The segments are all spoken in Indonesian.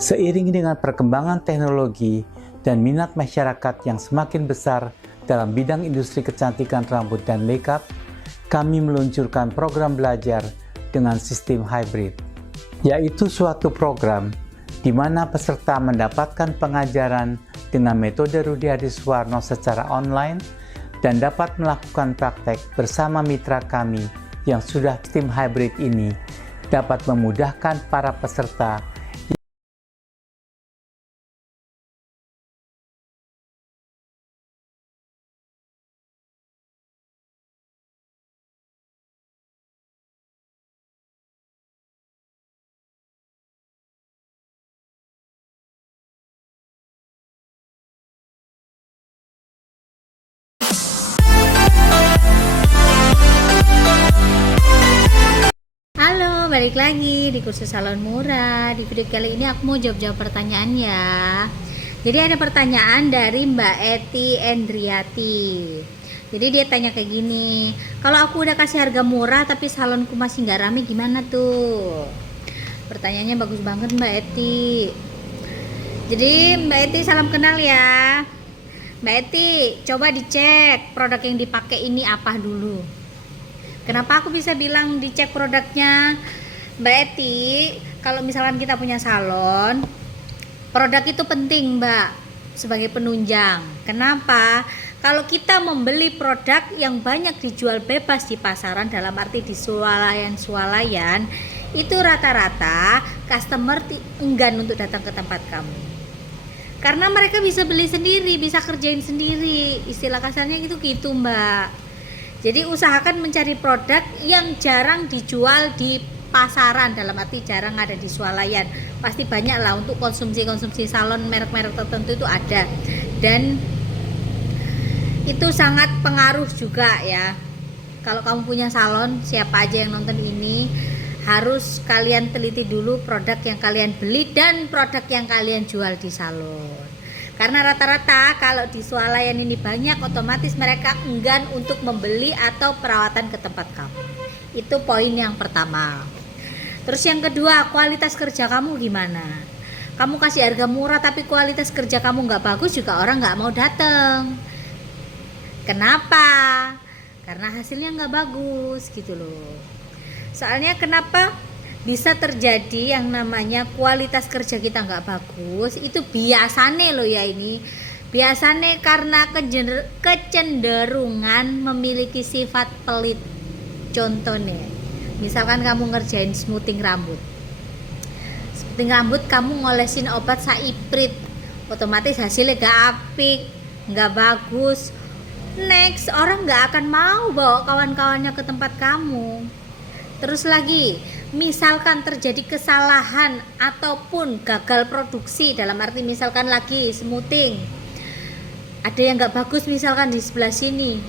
Seiring dengan perkembangan teknologi dan minat masyarakat yang semakin besar dalam bidang industri kecantikan rambut dan makeup, kami meluncurkan program belajar dengan sistem hybrid, yaitu suatu program di mana peserta mendapatkan pengajaran dengan metode Rudi Hadiswarno secara online dan dapat melakukan praktek bersama mitra kami yang sudah tim hybrid ini dapat memudahkan para peserta Halo, balik lagi di kursus salon murah. Di video kali ini aku mau jawab pertanyaan ya. Jadi ada pertanyaan dari Mbak Eti Endriati. Jadi dia tanya kayak gini, kalau aku udah kasih harga murah tapi salonku masih nggak rame gimana tuh? Pertanyaannya bagus banget Mbak Eti. Jadi Mbak Eti salam kenal ya. Mbak Eti, coba dicek produk yang dipakai ini apa dulu. Kenapa aku bisa bilang dicek produknya? Mbak Eti, kalau misalkan kita punya salon, produk itu penting Mbak, sebagai penunjang. Kenapa? Kalau kita membeli produk yang banyak dijual bebas di pasaran, dalam arti di swalayan, itu rata-rata customer enggan untuk datang ke tempat kamu. Karena mereka bisa beli sendiri, bisa kerjain sendiri. Istilah kasarnya gitu Mbak. Jadi usahakan mencari produk yang jarang dijual di pasaran, dalam arti jarang ada di swalayan. Pasti banyak lah untuk konsumsi salon, merek-merek tertentu itu ada. Dan itu sangat pengaruh juga ya. Kalau kamu punya salon, siapa aja yang nonton ini, harus kalian teliti dulu produk yang kalian beli dan produk yang kalian jual di salon. Karena rata-rata kalau di swalayan ini banyak, otomatis mereka enggan untuk membeli atau perawatan ke tempat kamu. Itu poin yang pertama. Terus yang kedua, kualitas kerja kamu gimana? Kamu kasih harga murah tapi kualitas kerja kamu nggak bagus, juga orang nggak mau datang. Kenapa? Karena hasilnya nggak bagus gitu loh. Soalnya kenapa bisa terjadi yang namanya kualitas kerja kita nggak bagus? Itu biasanya loh ya, ini biasanya karena kecenderungan memiliki sifat pelit. Contohnya, misalkan kamu ngerjain smoothing rambut kamu ngolesin obat saiprit, otomatis hasilnya gak apik, gak bagus. Next, orang gak akan mau bawa kawan-kawannya ke tempat kamu. Terus lagi, misalkan terjadi kesalahan ataupun gagal produksi, dalam arti misalkan lagi smoothing ada yang nggak bagus misalkan di sebelah sini,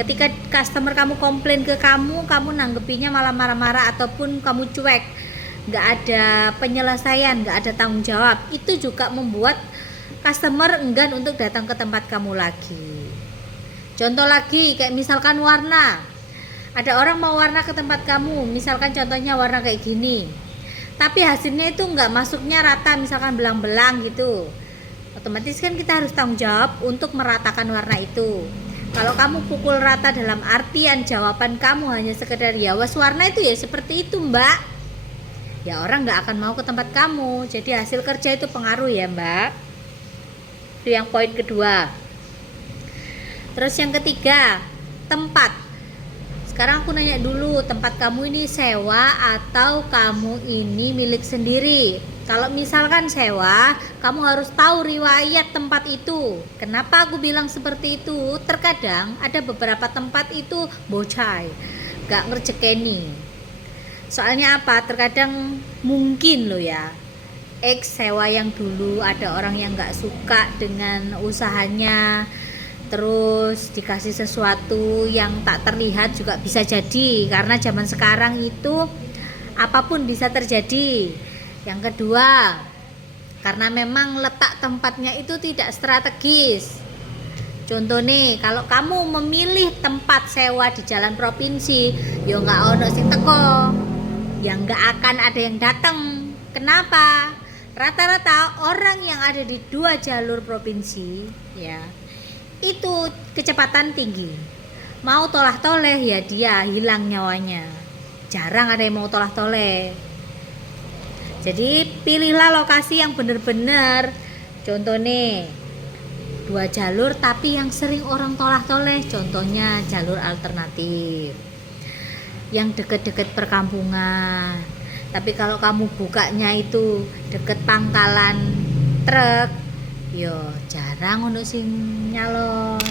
ketika customer kamu komplain ke kamu nanggepinya malah marah-marah ataupun kamu cuek, nggak ada penyelesaian, nggak ada tanggung jawab, itu juga membuat customer enggan untuk datang ke tempat kamu lagi. Contoh lagi, kayak misalkan warna, ada orang mau warna ke tempat kamu, misalkan contohnya warna kayak gini, tapi hasilnya itu nggak masuknya rata, misalkan belang-belang gitu, otomatis kan kita harus tanggung jawab untuk meratakan warna itu. Kalau kamu pukul rata dalam artian jawaban kamu hanya sekedar ya was warna itu ya seperti itu Mbak, ya orang nggak akan mau ke tempat kamu. Jadi hasil kerja itu pengaruh ya Mbak. Itu yang poin kedua. Terus yang ketiga, tempat. Sekarang aku nanya dulu, tempat kamu ini sewa atau kamu ini milik sendiri? Kalau misalkan sewa, kamu harus tahu riwayat tempat itu. Kenapa aku bilang seperti itu? Terkadang ada beberapa tempat itu bocai, gak ngerjekeni. Soalnya apa? Terkadang mungkin loh ya, ex sewa yang dulu ada orang yang gak suka dengan usahanya, terus dikasih sesuatu yang tak terlihat juga bisa jadi, karena zaman sekarang itu apapun bisa terjadi. Yang kedua, karena memang letak tempatnya itu tidak strategis. Contoh nih, kalau kamu memilih tempat sewa di jalan provinsi, ya nggak ono sing teko, ya nggak akan ada yang datang. Kenapa? Rata-rata orang yang ada di 2 jalur provinsi ya itu kecepatan tinggi. Mau tolah-toleh ya dia hilang nyawanya. Jarang ada yang mau tolah-toleh. Jadi pilihlah lokasi yang benar-benar. Contoh nih 2 jalur tapi yang sering orang tolah-toleh. Contohnya jalur alternatif yang deket-deket perkampungan. Tapi kalau kamu bukanya itu deket pangkalan truk, yo jarang ono sing nyalon.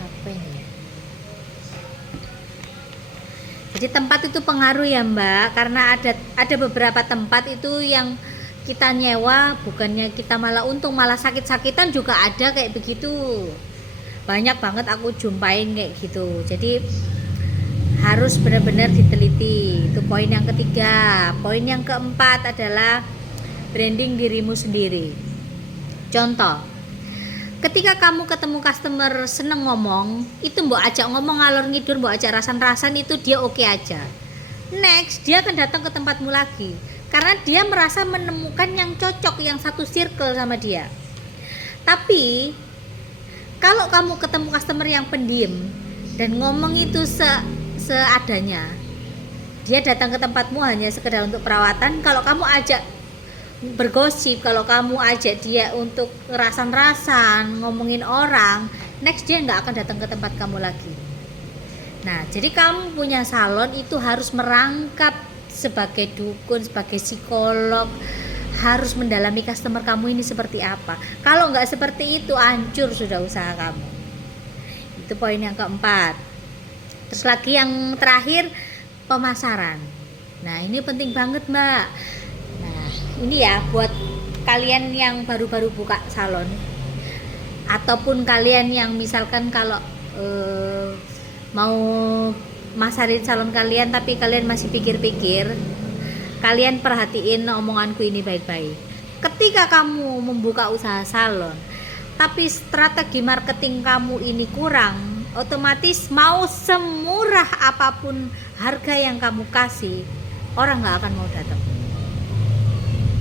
Apa ini? Jadi tempat itu pengaruh ya Mbak, karena ada beberapa tempat itu yang kita nyewa bukannya kita malah untung, malah sakit-sakitan juga ada kayak begitu. Banyak banget aku jumpain kayak gitu. Jadi harus benar-benar diteliti. Itu poin yang ketiga. Poin yang keempat adalah branding dirimu sendiri. Contoh, ketika kamu ketemu customer seneng ngomong, itu mbok ajak ngomong ngalor ngidur, mbok ajak rasan-rasan, itu dia oke aja. Next, dia akan datang ke tempatmu lagi karena dia merasa menemukan yang cocok, yang satu circle sama dia. Tapi kalau kamu ketemu customer yang pendiam dan ngomong itu seadanya, dia datang ke tempatmu hanya sekedar untuk perawatan. Kalau kamu ajak bergosip, kalau kamu ajak dia untuk rasan-rasan, ngomongin orang, next dia nggak akan datang ke tempat kamu lagi. Nah, jadi kamu punya salon itu harus merangkap sebagai dukun, sebagai psikolog, harus mendalami customer kamu ini seperti apa. Kalau nggak seperti itu, hancur sudah usaha kamu. Itu poin yang keempat. Terus lagi yang terakhir, pemasaran. Nah, ini penting banget Mbak. Nah, ini ya buat kalian yang baru-baru buka salon, ataupun kalian yang misalkan kalau mau masarin salon kalian tapi kalian masih pikir-pikir, kalian perhatiin omonganku ini baik-baik. Ketika kamu membuka usaha salon tapi strategi marketing kamu ini kurang, otomatis mau semurah apapun harga yang kamu kasih, orang nggak akan mau datang.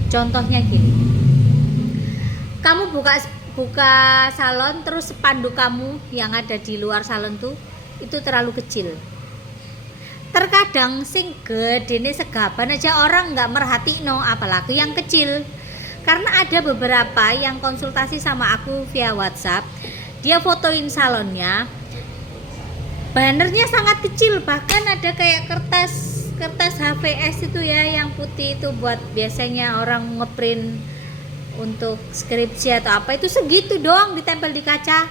Contohnya gini, kamu buka salon, terus spanduk kamu yang ada di luar salon tuh itu terlalu kecil. Terkadang sing gedene segaban aja orang nggak merhatiin, apalagi yang kecil. Karena ada beberapa yang konsultasi sama aku via WhatsApp, dia fotoin salonnya, bannernya sangat kecil, bahkan ada kayak kertas HVS itu ya, yang putih itu buat biasanya orang ngeprint untuk skripsi atau apa, itu segitu doang ditempel di kaca.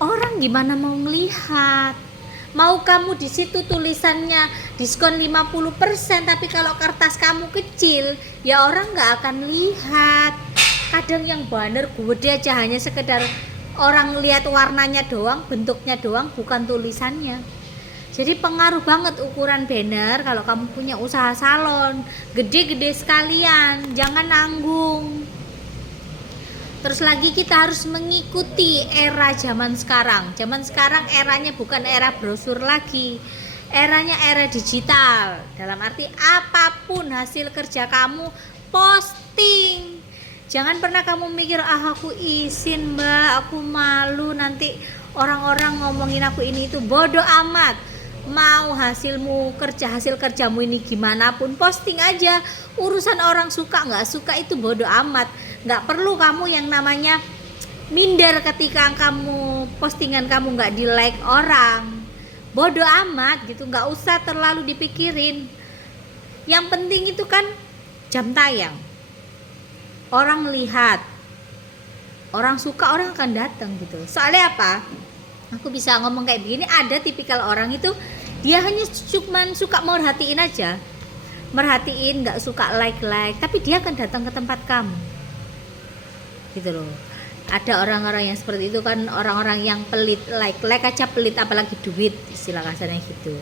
Orang gimana mau ngelihat? Mau kamu di situ tulisannya diskon 50%, tapi kalau kertas kamu kecil, ya orang nggak akan lihat. Kadang yang banner gede aja hanya sekedar orang lihat warnanya doang, bentuknya doang, bukan tulisannya. Jadi pengaruh banget ukuran banner kalau kamu punya usaha salon. Gede-gede sekalian, jangan nanggung. Terus lagi kita harus mengikuti era zaman sekarang. Zaman sekarang eranya bukan era brosur lagi, eranya era digital. Dalam arti apapun hasil kerja kamu, posting. Jangan pernah kamu mikir, aku izin Mbak, aku malu nanti orang-orang ngomongin aku ini itu. Bodoh amat. Mau hasil kerjamu ini gimana pun, posting aja. Urusan orang suka nggak suka itu bodoh amat. Nggak perlu kamu yang namanya minder ketika postingan kamu nggak di like orang. Bodoh amat gitu, nggak usah terlalu dipikirin. Yang penting itu kan jam tayang, orang lihat, orang suka, orang akan datang gitu. Soalnya apa? Aku bisa ngomong kayak begini, ada tipikal orang itu dia hanya cuma suka merhatiin aja, merhatiin, nggak suka like, tapi dia akan datang ke tempat kamu gitu loh. Ada orang-orang yang seperti itu kan, orang-orang yang pelit, like aja pelit, apalagi duit, istilah kasarnya gitu.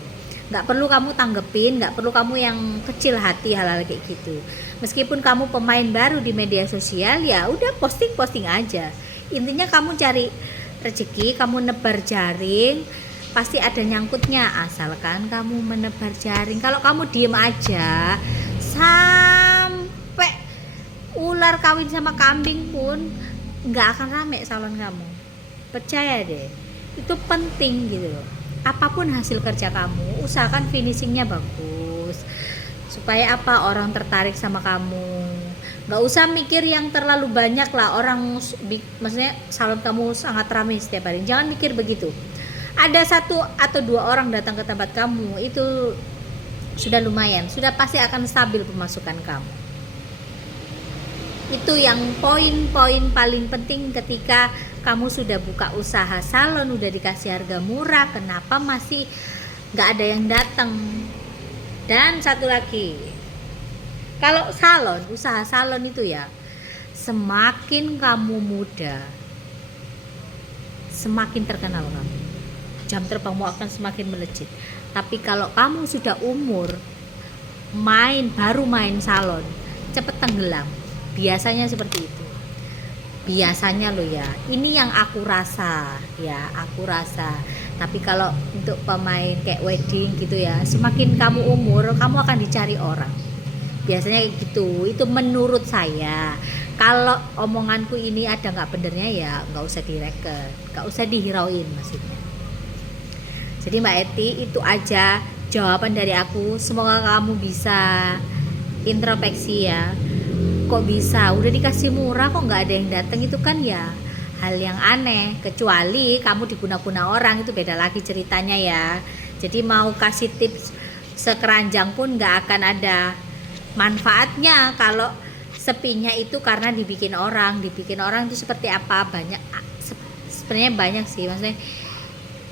Nggak perlu kamu tanggepin, nggak perlu kamu yang kecil hati hal-hal kayak gitu. Meskipun kamu pemain baru di media sosial, ya udah posting aja. Intinya kamu cari rezeki, kamu nebar jaring, pasti ada nyangkutnya, asalkan kamu menebar jaring. Kalau kamu diem aja, ular kawin sama kambing pun nggak akan rame salon kamu, percaya deh. Itu penting gitu loh. Apapun hasil kerja kamu, usahakan finishingnya bagus supaya apa, orang tertarik sama kamu. Nggak usah mikir yang terlalu banyak lah, orang maksudnya salon kamu sangat ramai setiap hari, jangan mikir begitu. Ada 1 atau 2 orang datang ke tempat kamu, itu sudah lumayan, sudah pasti akan stabil pemasukan kamu. Itu yang poin-poin paling penting ketika kamu sudah buka usaha salon, udah dikasih harga murah, kenapa masih nggak ada yang datang. Dan satu lagi, kalau salon, usaha salon itu ya, semakin kamu muda, semakin terkenal kamu, jam terbangmu akan semakin melejit. Tapi kalau kamu sudah umur, baru main salon, cepet tenggelam. Biasanya seperti itu. Biasanya loh ya, ini yang aku rasa. Tapi kalau untuk pemain kayak wedding gitu ya, semakin kamu umur, kamu akan dicari orang. Biasanya kayak gitu. Itu menurut saya. Kalau omonganku ini ada nggak benernya ya nggak usah direken, nggak usah dihirauin maksudnya. Jadi Mbak Eti, itu aja jawaban dari aku. Semoga kamu bisa introspeksi ya. Kok bisa udah dikasih murah kok nggak ada yang datang, itu kan ya hal yang aneh. Kecuali kamu diguna-guna orang, itu beda lagi ceritanya ya. Jadi mau kasih tips sekeranjang pun nggak akan ada manfaatnya kalau sepinya itu karena dibikin orang itu seperti apa, banyak sebenarnya banyak sih, maksudnya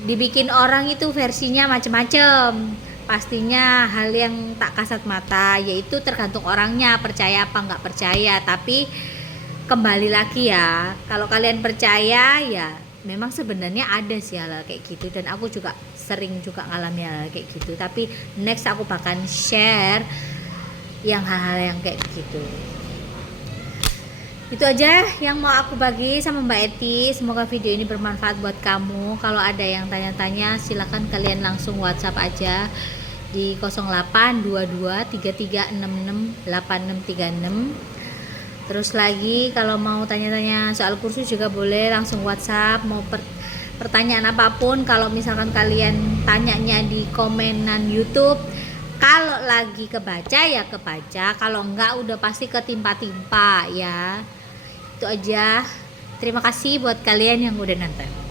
dibikin orang itu versinya macam-macam. Pastinya hal yang tak kasat mata, yaitu tergantung orangnya percaya apa nggak percaya. Tapi kembali lagi ya, kalau kalian percaya ya memang sebenarnya ada sih hal kayak gitu, dan aku juga sering juga ngalami hal kayak gitu. Tapi next aku bakal share yang hal-hal yang kayak gitu. Itu aja yang mau aku bagi sama Mbak Eti. Semoga video ini bermanfaat buat kamu. Kalau ada yang tanya-tanya, silakan kalian langsung WhatsApp aja di 082233668636. Terus lagi kalau mau tanya-tanya soal kursus juga boleh langsung WhatsApp. Mau pertanyaan apapun, kalau misalkan kalian tanyanya di komenan YouTube, kalau lagi kebaca ya kebaca, kalau enggak udah pasti ketimpa-timpa ya. Itu aja. Terima kasih buat kalian yang udah nonton.